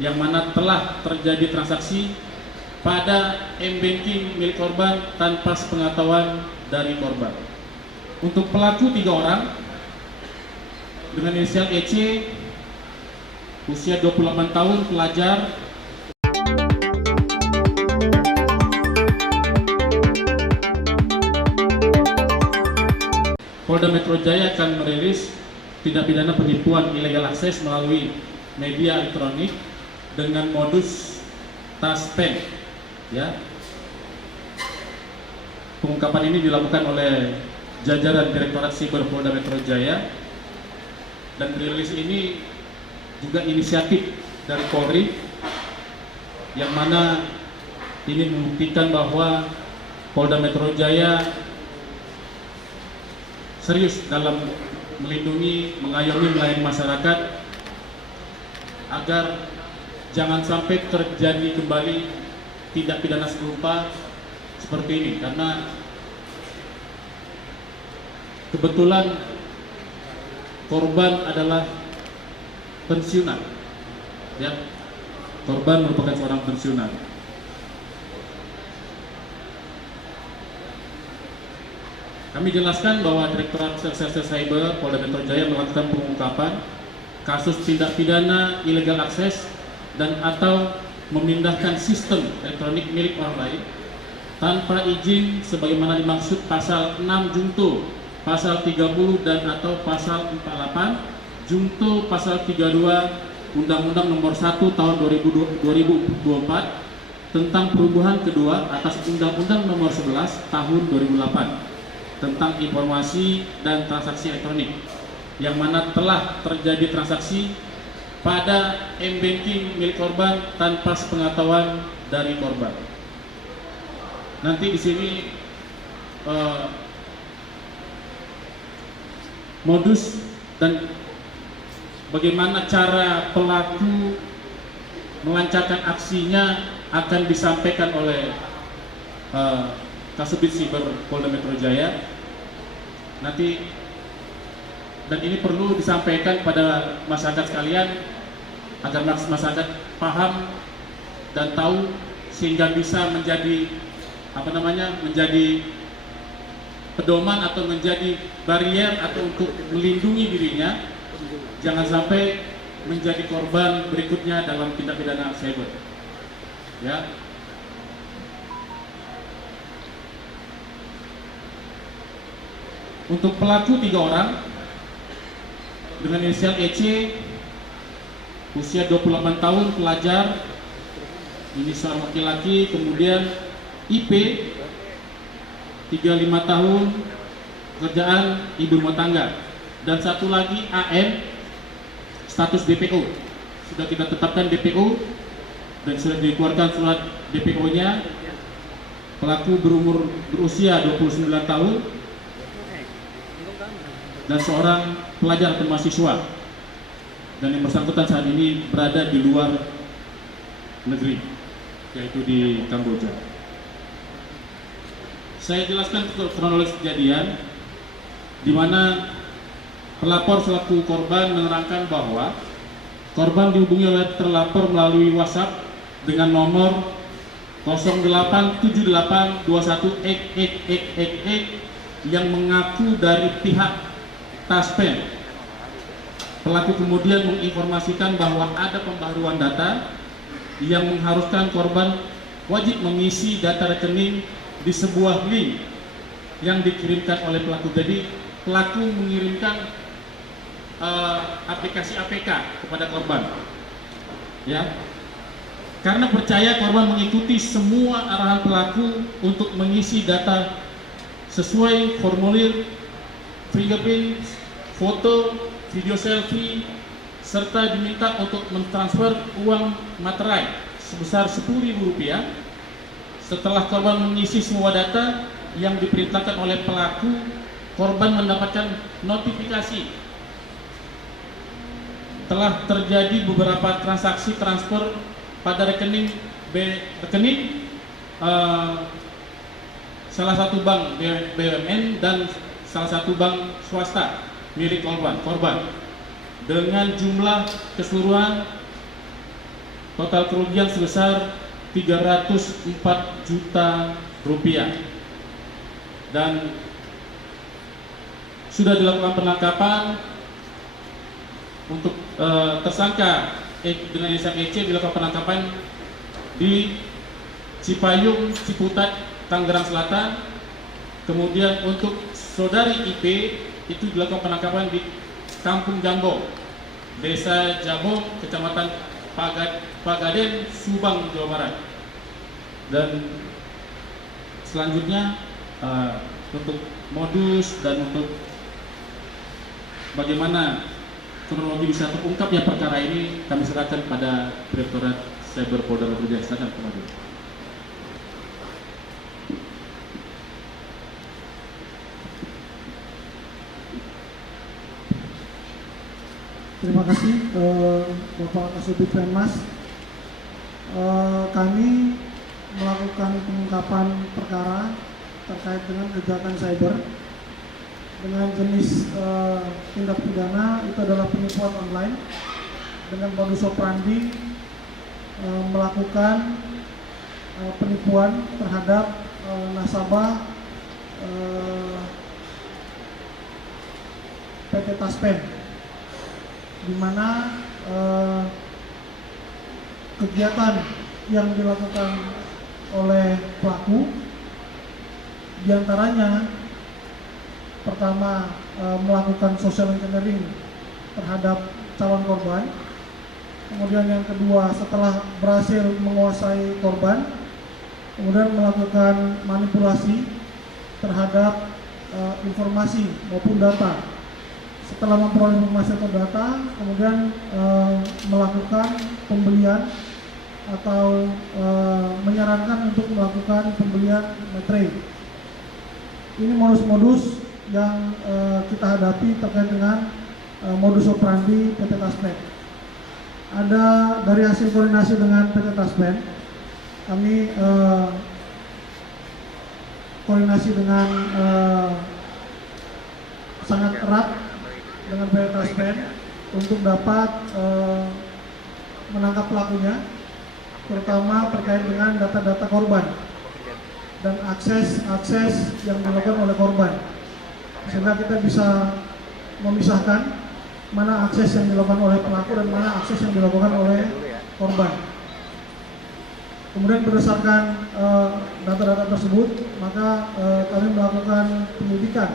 yang mana telah terjadi transaksi pada M-Banking milik korban tanpa sepengetahuan dari korban. Untuk pelaku 3 orang dengan inisial EC, usia 28 tahun, pelajar. Polda Metro Jaya akan merilis tindak pidana penipuan ilegal akses melalui media elektronik dengan modus taspen. Ya, pengungkapan ini dilakukan oleh jajaran Direktorat Siber Polda Metro Jaya, dan rilis ini juga inisiatif dari Polri, yang mana ini membuktikan bahwa Polda Metro Jaya serius dalam melindungi, mengayomi, melayani masyarakat agar jangan sampai terjadi kembali tindak pidana serupa seperti ini, karena kebetulan korban adalah pensiunan, ya, korban merupakan seorang pensiunan. Kami jelaskan bahwa Direktorat Reserse Cyber Polda Metro Jaya melakukan pengungkapan kasus tindak pidana ilegal akses dan atau memindahkan sistem elektronik milik orang lain tanpa izin sebagaimana dimaksud pasal 6 Junto, pasal 30 dan atau pasal 48 Junto, pasal 32 Undang-Undang Nomor 1 Tahun 2024 tentang perubahan kedua atas Undang-Undang Nomor 11 Tahun 2008 tentang informasi dan transaksi elektronik, yang mana telah terjadi transaksi pada M-Banking milik korban tanpa sepengetahuan dari korban. Nanti di sini modus dan bagaimana cara pelaku melancarkan aksinya akan disampaikan oleh Kasubdit Siber Polda Metro Jaya nanti, dan ini perlu disampaikan pada masyarakat sekalian agar masyarakat paham dan tahu sehingga bisa menjadi menjadi pedoman atau menjadi barier atau untuk melindungi dirinya, jangan sampai menjadi korban berikutnya dalam tindak pidana cyber. Ya. Untuk pelaku 3 orang dengan inisial EC, usia 28 tahun, pelajar, ini seorang laki-laki, kemudian IP 35 tahun, pekerjaan ibu rumah tangga, dan satu lagi AM, status DPO. Sudah kita tetapkan DPO dan sudah dikeluarkan surat DPO-nya. Pelaku berusia 29 tahun dan seorang pelajar atau mahasiswa, dan yang bersangkutan saat ini berada di luar negeri, yaitu di Kamboja. Saya jelaskan kronologis kejadian, di mana pelapor selaku korban menerangkan bahwa korban dihubungi oleh terlapor melalui WhatsApp dengan nomor 087821 yang mengaku dari pihak Taspen. Pelaku kemudian menginformasikan bahwa ada pembaruan data yang mengharuskan korban wajib mengisi data rekening di sebuah link yang dikirimkan oleh pelaku. Jadi pelaku mengirimkan aplikasi APK kepada korban. Ya. Karena percaya korban mengikuti semua arahan pelaku untuk mengisi data sesuai formulir fingerprint, foto, video selfie, serta diminta untuk mentransfer uang materai sebesar Rp10.000. Setelah korban mengisi semua data yang diperintahkan oleh pelaku, korban mendapatkan notifikasi telah terjadi beberapa transaksi transfer pada rekening salah satu bank BUMN dan salah satu bank swasta milik korban dengan jumlah keseluruhan total kerugian sebesar 304 juta rupiah. Dan sudah dilakukan penangkapan untuk tersangka dengan inisial EC, dilakukan penangkapan di Cipayung, Ciputat, Tangerang Selatan. Kemudian untuk saudari IP itu dilakukan penangkapan di Kampung Jambo, Desa Jabong, Kecamatan Pagaden, Subang, Jawa Barat. Dan selanjutnya untuk modus dan untuk bagaimana kronologi bisa terungkap ya perkara ini, kami serahkan pada Direktorat Cyber Polda Metro Jaya. Silakan kembali. Terima kasih Bapak Kasubdit Penmas. Kami melakukan pengungkapan perkara terkait dengan kejahatan cyber dengan jenis tindak pidana itu adalah penipuan online dengan modus operandi melakukan penipuan terhadap nasabah PT Taspen, di mana kegiatan yang dilakukan oleh pelaku diantaranya pertama melakukan social engineering terhadap calon korban, kemudian yang kedua setelah berhasil menguasai korban kemudian melakukan manipulasi terhadap informasi maupun data. Setelah memperoleh informasi atau data, kemudian melakukan pembelian atau menyarankan untuk melakukan pembelian materai. Ini modus-modus yang kita hadapi terkait dengan modus operandi PT Taspen. Ada dari hasil koordinasi dengan PT Taspen, kami koordinasi dengan sangat erat dengan PT Taspen untuk dapat menangkap pelakunya, terutama terkait dengan data-data korban dan akses yang dilakukan oleh korban, sehingga kita bisa memisahkan mana akses yang dilakukan oleh pelaku dan mana akses yang dilakukan oleh korban. Kemudian berdasarkan data-data tersebut, maka kami melakukan penyelidikan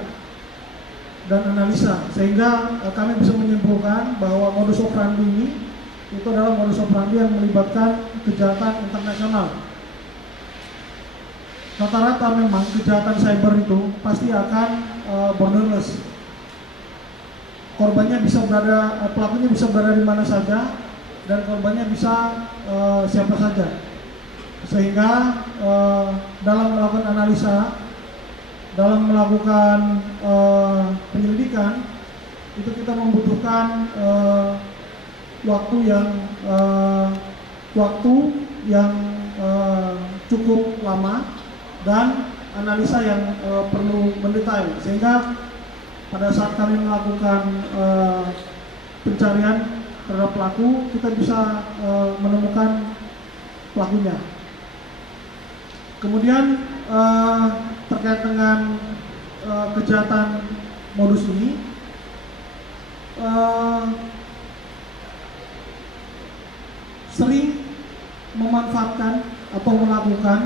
dan analisa, sehingga kami bisa menyimpulkan bahwa modus operandi ini itu adalah modus operandi yang melibatkan kejahatan internasional. Rata-rata memang kejahatan cyber itu pasti akan borderless. Korbannya bisa berada, pelakunya bisa berada di mana saja, dan korbannya bisa siapa saja. Sehingga dalam melakukan analisa, dalam melakukan penyelidikan, itu kita membutuhkan waktu yang cukup lama dan analisa yang perlu mendetail, sehingga pada saat kami melakukan pencarian terhadap pelaku, kita bisa menemukan pelakunya. Kemudian terkait dengan kejahatan modus ini, sering memanfaatkan atau melakukan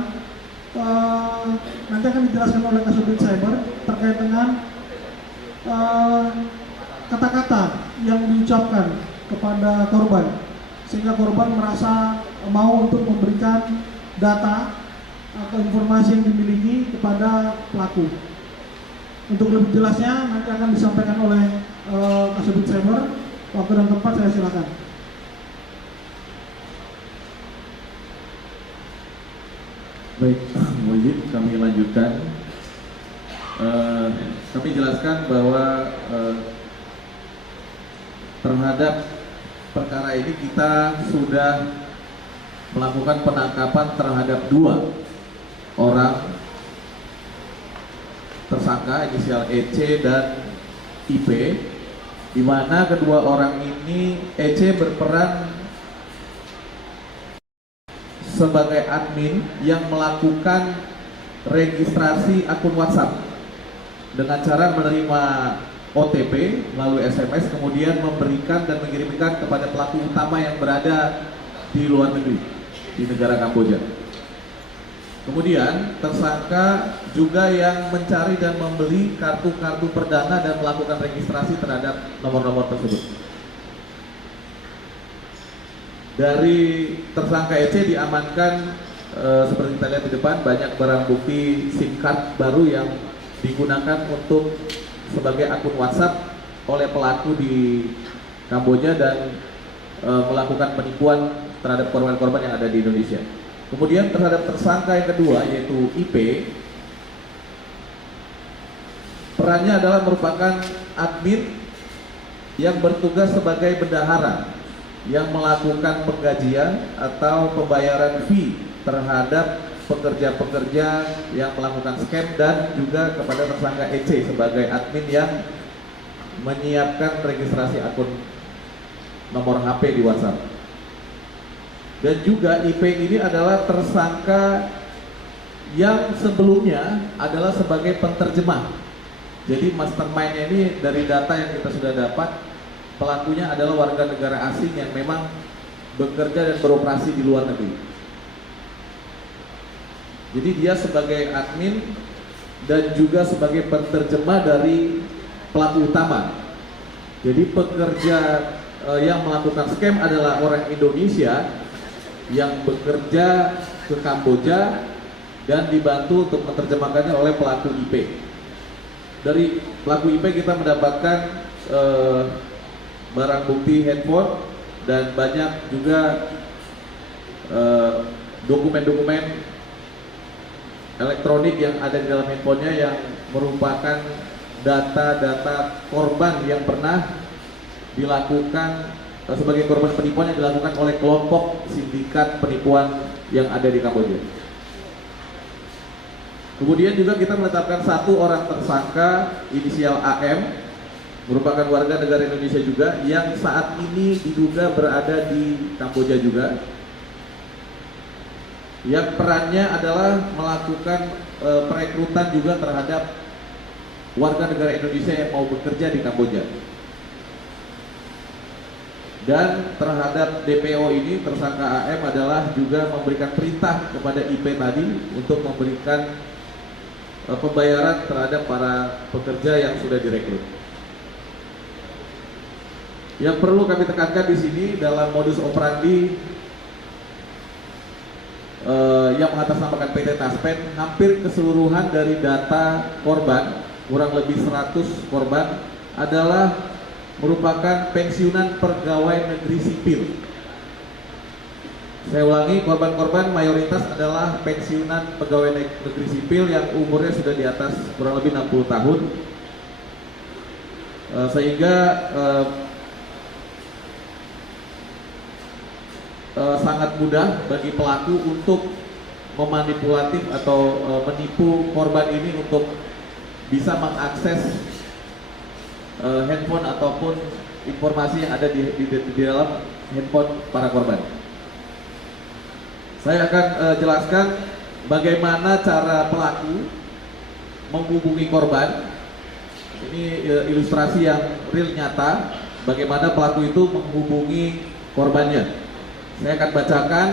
nanti akan dijelaskan oleh Kasubdit Cyber terkait dengan kata-kata yang diucapkan kepada korban, sehingga korban merasa mau untuk memberikan data atau informasi yang dimiliki kepada pelaku. Untuk lebih jelasnya nanti akan disampaikan oleh Kasubdit Cyber. Waktu dan tempat saya silakan. Baik, Muhyiddin, kami lanjutkan. Kami jelaskan bahwa terhadap perkara ini kita sudah melakukan penangkapan terhadap 2 orang tersangka inisial EC dan IP, di mana kedua orang ini EC berperan sebagai admin yang melakukan registrasi akun WhatsApp dengan cara menerima OTP melalui SMS, kemudian memberikan dan mengirimkan kepada pelaku utama yang berada di luar negeri, di negara Kamboja. Kemudian tersangka juga yang mencari dan membeli kartu-kartu perdana dan melakukan registrasi terhadap nomor-nomor tersebut. Dari tersangka EC diamankan seperti kita lihat di depan, banyak barang bukti SIM card baru yang digunakan untuk sebagai akun WhatsApp oleh pelaku di Kamboja dan melakukan penipuan terhadap korban-korban yang ada di Indonesia. Kemudian terhadap tersangka yang kedua yaitu IP, perannya adalah merupakan admin yang bertugas sebagai bendahara yang melakukan penggajian atau pembayaran fee terhadap pekerja-pekerja yang melakukan scam, dan juga kepada tersangka EC sebagai admin yang menyiapkan registrasi akun nomor HP di WhatsApp. Dan juga IP ini adalah tersangka yang sebelumnya adalah sebagai penterjemah. Jadi mastermind-nya ini dari data yang kita sudah dapat, pelakunya adalah warga negara asing yang memang bekerja dan beroperasi di luar negeri. Jadi dia sebagai admin dan juga sebagai penterjemah dari pelaku utama. Jadi pekerja yang melakukan scam adalah orang Indonesia yang bekerja ke Kamboja dan dibantu untuk menerjemahkannya oleh pelaku IP. Dari pelaku IP kita mendapatkan barang bukti handphone dan banyak juga dokumen-dokumen elektronik yang ada di dalam handphonenya yang merupakan data-data korban yang pernah dilakukan sebagai korban penipuan yang dilakukan oleh kelompok sindikat penipuan yang ada di Kamboja. Kemudian juga kita menetapkan satu orang tersangka inisial AM, merupakan warga negara Indonesia juga, yang saat ini diduga berada di Kamboja juga, yang perannya adalah melakukan perekrutan juga terhadap warga negara Indonesia yang mau bekerja di Kamboja. Dan terhadap DPO ini, tersangka AM adalah juga memberikan perintah kepada IP tadi untuk memberikan pembayaran terhadap para pekerja yang sudah direkrut. Yang perlu kami tekankan di sini dalam modus operandi yang mengatasnamakan PT Taspen, hampir keseluruhan dari data korban, kurang lebih 100 korban, adalah merupakan pensiunan pegawai negeri sipil. Saya ulangi, korban-korban mayoritas adalah pensiunan pegawai negeri sipil yang umurnya sudah di atas kurang lebih 60 tahun, sehingga sangat mudah bagi pelaku untuk memanipulatif atau menipu korban ini untuk bisa mengakses handphone ataupun informasi yang ada di dalam handphone para korban. Saya akan jelaskan bagaimana cara pelaku menghubungi korban. Ini ilustrasi yang real nyata, bagaimana pelaku itu menghubungi korbannya. Saya akan bacakan.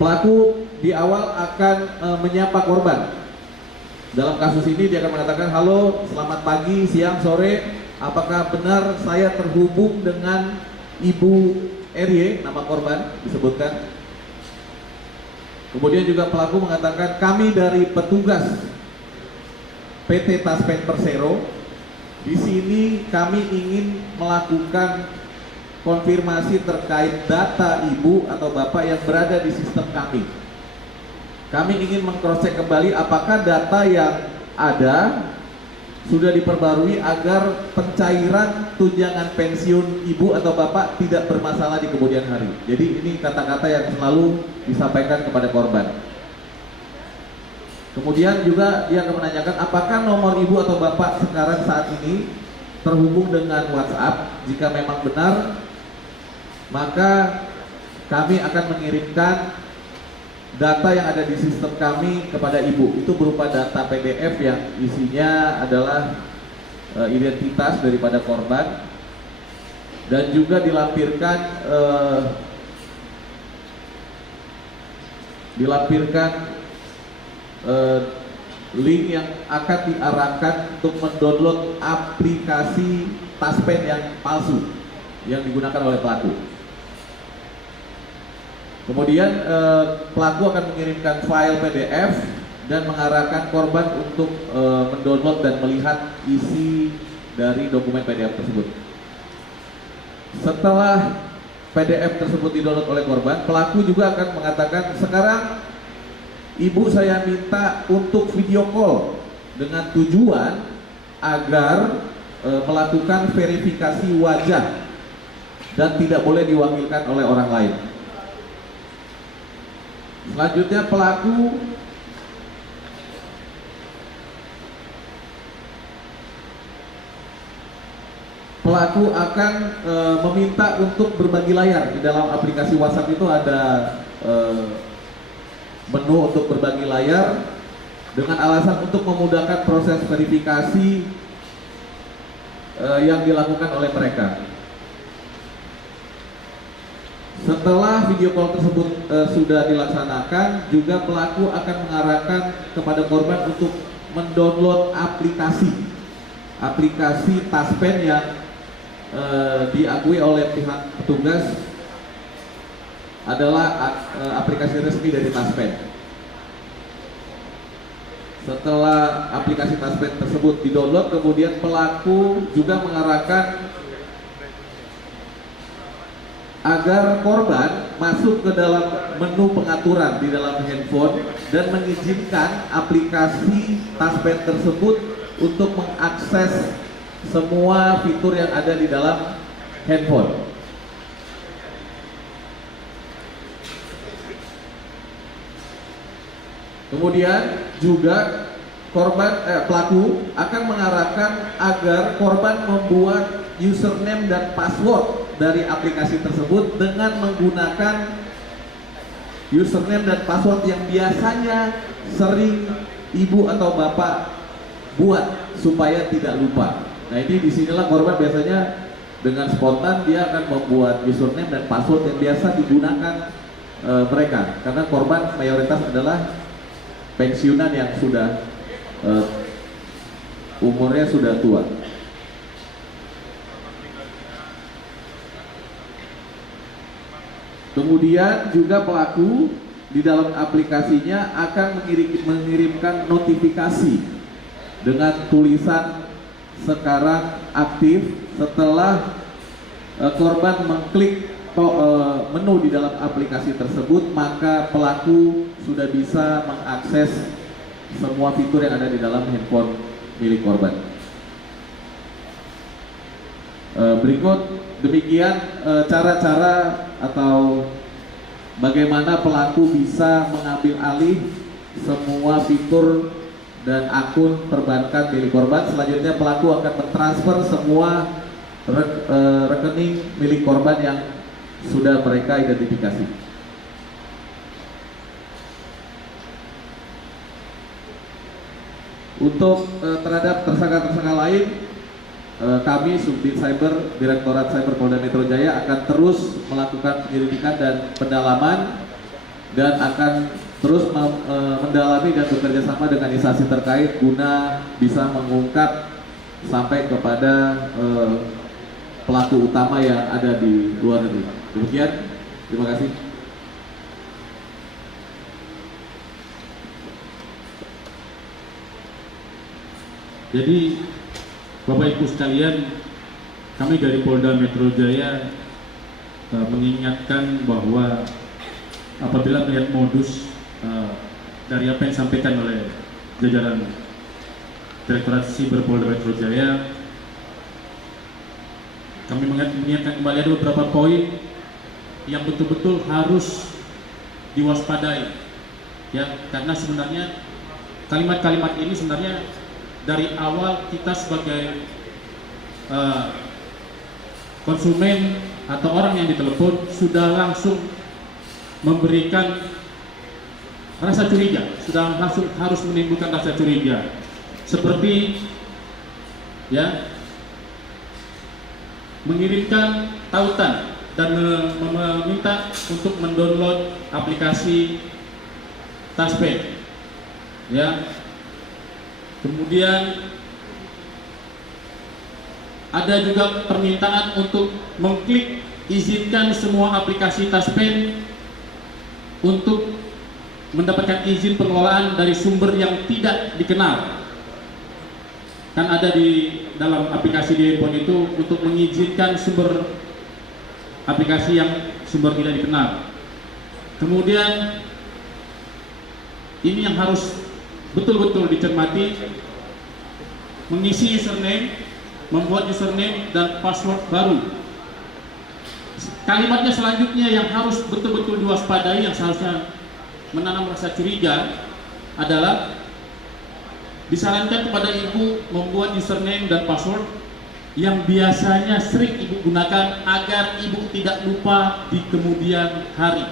Pelaku di awal akan menyapa korban. Dalam kasus ini dia akan mengatakan, "Halo, selamat pagi, siang, sore. Apakah benar saya terhubung dengan Ibu RY?" Nama korban disebutkan. Kemudian juga pelaku mengatakan, "Kami dari petugas PT Taspen Persero. Di sini kami ingin melakukan konfirmasi terkait data ibu atau bapak yang berada di sistem kami. Kami ingin meng-cross-check kembali apakah data yang ada sudah diperbarui agar pencairan tunjangan pensiun ibu atau bapak tidak bermasalah di kemudian hari." Jadi ini kata-kata yang selalu disampaikan kepada korban. Kemudian juga dia akan menanyakan apakah nomor ibu atau bapak sekarang saat ini terhubung dengan WhatsApp. Jika memang benar, maka kami akan mengirimkan data yang ada di sistem kami kepada ibu. Itu berupa data PDF yang isinya adalah identitas daripada korban, dan juga dilampirkan link yang akan diarahkan untuk mendownload aplikasi Taspen yang palsu yang digunakan oleh pelaku. Kemudian pelaku akan mengirimkan file PDF dan mengarahkan korban untuk mendownload dan melihat isi dari dokumen PDF tersebut. Setelah PDF tersebut didownload oleh korban, pelaku juga akan mengatakan, sekarang ibu saya minta untuk video call dengan tujuan agar melakukan verifikasi wajah dan tidak boleh diwakilkan oleh orang lain. Selanjutnya pelaku akan meminta untuk berbagi layar. Di dalam aplikasi WhatsApp itu ada menu untuk berbagi layar dengan alasan untuk memudahkan proses verifikasi yang dilakukan oleh mereka. Setelah video call tersebut sudah dilaksanakan, juga pelaku akan mengarahkan kepada korban untuk mendownload aplikasi Taspen yang diakui oleh pihak petugas adalah aplikasi resmi dari Taspen. Setelah aplikasi Taspen tersebut didownload, kemudian pelaku juga mengarahkan agar korban masuk ke dalam menu pengaturan di dalam handphone dan mengizinkan aplikasi Taspen tersebut untuk mengakses semua fitur yang ada di dalam handphone. Kemudian juga pelaku akan mengarahkan agar korban membuat username dan password dari aplikasi tersebut dengan menggunakan username dan password yang biasanya sering ibu atau bapak buat supaya tidak lupa. Nah, ini disinilah korban biasanya dengan spontan dia akan membuat username dan password yang biasa digunakan mereka, karena korban mayoritas adalah pensiunan yang sudah umurnya sudah tua. Kemudian juga pelaku di dalam aplikasinya akan mengirimkan notifikasi dengan tulisan sekarang aktif setelah korban mengklik menu di dalam aplikasi tersebut, maka pelaku sudah bisa mengakses semua fitur yang ada di dalam handphone milik korban. Berikut demikian cara-cara atau bagaimana pelaku bisa mengambil alih semua fitur dan akun perbankan milik korban. Selanjutnya pelaku akan mentransfer semua rekening milik korban yang sudah mereka identifikasi. Untuk terhadap tersangka-tersangka lain, kami Subdit Cyber Direktorat Cyber Polda Metro Jaya akan terus melakukan penyelidikan dan pendalaman, dan akan terus mendalami dan bekerja sama dengan instansi terkait guna bisa mengungkap sampai kepada pelaku utama yang ada di luar negeri. Demikian, terima kasih. Jadi Bapak Ibu sekalian, kami dari Polda Metro Jaya mengingatkan bahwa apabila melihat modus dari apa yang disampaikan oleh jajaran Direktorat Siber Polda Metro Jaya, kami mengingatkan kembali ada beberapa poin yang betul-betul harus diwaspadai, ya, karena sebenarnya kalimat-kalimat ini sebenarnya dari awal kita sebagai konsumen atau orang yang ditelepon sudah langsung memberikan rasa curiga, sudah langsung harus menimbulkan rasa curiga, seperti ya mengirimkan tautan dan meminta untuk mendownload aplikasi Taspen, ya. Kemudian ada juga permintaan untuk mengklik izinkan semua aplikasi Taspen untuk mendapatkan izin pengelolaan dari sumber yang tidak dikenal. Kan ada di dalam aplikasi di handphone itu untuk mengizinkan sumber aplikasi yang sumber tidak dikenal. Kemudian ini yang harus betul-betul dicermati, mengisi username, membuat username dan password baru. Kalimatnya selanjutnya yang harus betul-betul diwaspadai, yang seharusnya menanam rasa curiga adalah disarankan kepada ibu membuat username dan password yang biasanya sering ibu gunakan agar ibu tidak lupa di kemudian hari.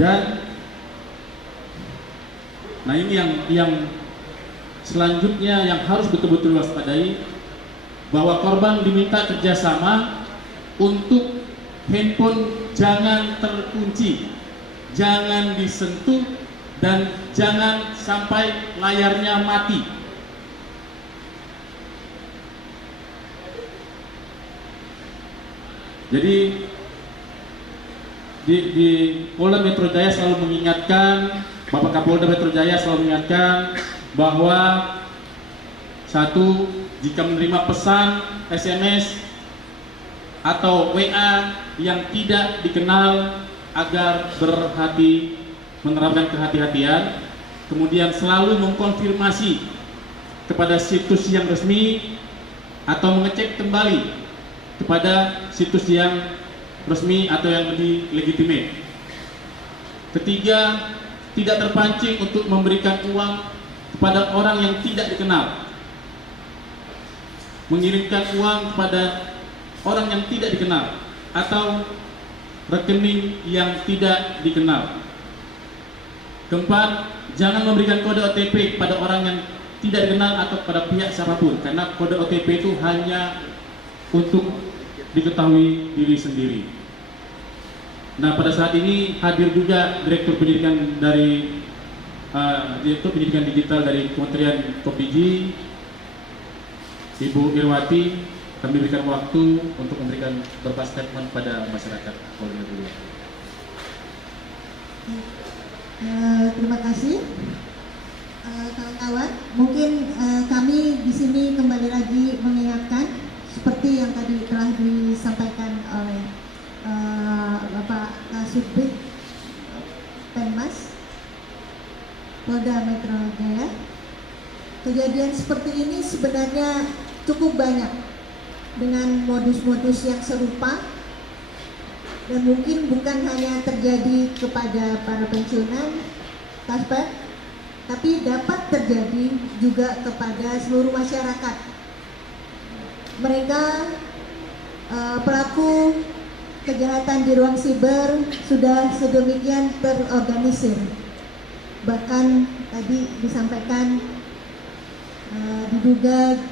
Dan nah ini yang selanjutnya yang harus betul-betul waspadai, bahwa korban diminta kerjasama untuk handphone jangan terkunci, jangan disentuh, dan jangan sampai layarnya mati. Jadi di Polda Metro Jaya selalu mengingatkan, Bapak Kapolda Metro Jaya selalu mengingatkan bahwa satu, jika menerima pesan SMS atau WA yang tidak dikenal agar menerapkan kehati-hatian. Kemudian selalu mengkonfirmasi kepada situs yang resmi atau mengecek kembali kepada situs yang resmi atau yang lebih legitimate. Ketiga, tidak terpancing untuk memberikan uang kepada orang yang tidak dikenal. Mengirimkan uang kepada orang yang tidak dikenal atau rekening yang tidak dikenal. Keempat, jangan memberikan kode OTP kepada orang yang tidak dikenal atau pada pihak siapapun, karena kode OTP itu hanya untuk diketahui diri sendiri. Nah, pada saat ini hadir juga Direktur Pendidikan dari Direktur Pendidikan Digital dari Kementerian Kopiji, Ibu Irwati. Kami berikan waktu untuk memberikan beberapa statement pada masyarakat Polda Metro Jaya. Terima kasih, kawan-kawan. Mungkin kami di sini kembali lagi mengingatkan seperti yang tadi telah disampaikan oleh Bapak Kasubdit Penmas Polda Metro Jaya. Kejadian seperti ini sebenarnya cukup banyak dengan modus-modus yang serupa, dan mungkin bukan hanya terjadi kepada para pensiunan Taspen, tapi dapat terjadi juga kepada seluruh masyarakat. Mereka pelaku kejahatan di ruang siber sudah sedemikian terorganisir, bahkan tadi disampaikan diduga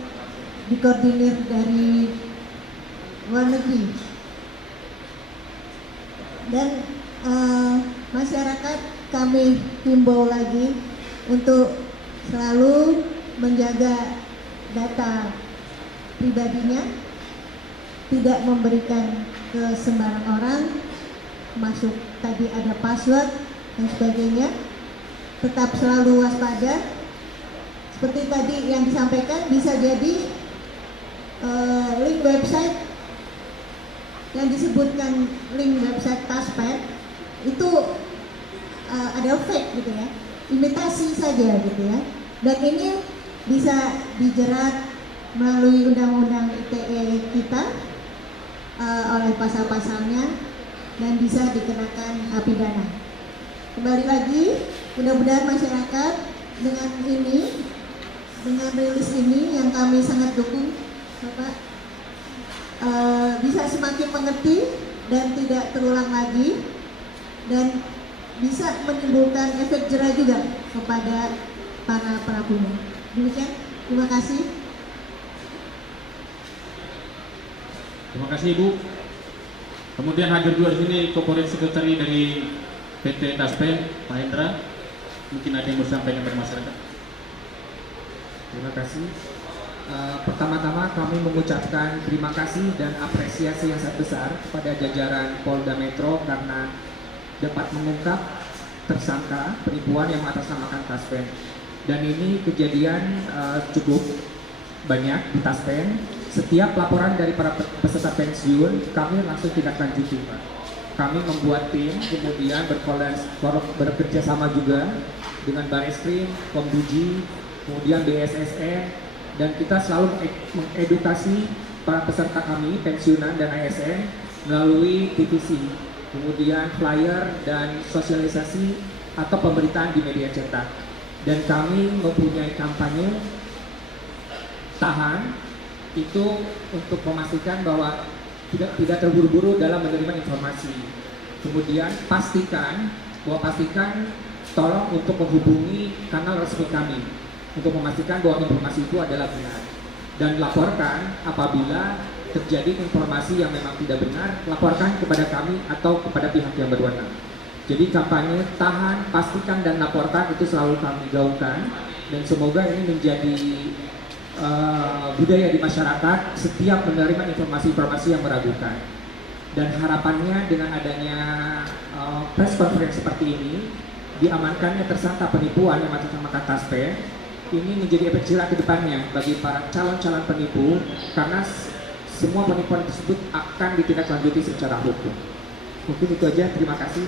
dikoordinir dari luar negeri. Dan masyarakat kami himbau lagi untuk selalu menjaga data pribadinya, tidak memberikan ke sembarang orang, masuk tadi ada password dan sebagainya. Tetap selalu waspada. Seperti tadi yang disampaikan, bisa jadi link website yang disebutkan link website Taspen itu ada fake gitu ya, imitasi saja gitu ya, dan ini bisa dijerat melalui undang-undang ITE kita oleh pasal-pasalnya dan bisa dikenakan pidana. Kembali lagi, mudah-mudahan masyarakat dengan rilis ini yang kami sangat dukung, Bapak bisa semakin mengerti dan tidak terulang lagi, dan bisa menimbulkan efek jera juga kepada para pelakunya. Demikian, terima kasih. Terima kasih Ibu. Kemudian hadir juga di sini Corporate Secretary dari PT Taspen, Pak Hendra. Mungkin ada yang mau disampaikan kepada masyarakat. Terima kasih. Pertama-tama kami mengucapkan terima kasih dan apresiasi yang sangat besar kepada jajaran Polda Metro karena dapat mengungkap tersangka penipuan yang mengatasnamakan Taspen. Dan ini kejadian cukup banyak di Taspen. Setiap laporan dari para peserta pensiun kami langsung tindak lanjuti, Pak. Kami membuat tim, kemudian bekerja sama juga dengan Bareskrim, Komduji, kemudian BSSE, dan kita selalu mengedukasi para peserta kami, pensiunan dan ASN melalui TVC, kemudian flyer dan sosialisasi atau pemberitaan di media cetak. Dan kami mempunyai kampanye tahan itu untuk memastikan bahwa tidak terburu-buru dalam menerima informasi. Kemudian pastikan tolong untuk menghubungi kanal resmi kami untuk memastikan bahwa informasi itu adalah benar, dan laporkan apabila terjadi informasi yang memang tidak benar, laporkan kepada kami atau kepada pihak yang berwenang. Jadi kampanye tahan, pastikan dan laporkan itu selalu kami gaungkan, dan semoga ini menjadi budaya di masyarakat setiap menerima informasi-informasi yang meragukan. Dan harapannya dengan adanya press conference seperti ini, diamankannya tersangka penipuan yang mengatasnamakan Taspen, ini menjadi efek jerah ke depannya bagi para calon-calon penipu, karena semua penipuan tersebut akan ditindaklanjuti secara hukum. Mungkin itu aja, terima kasih.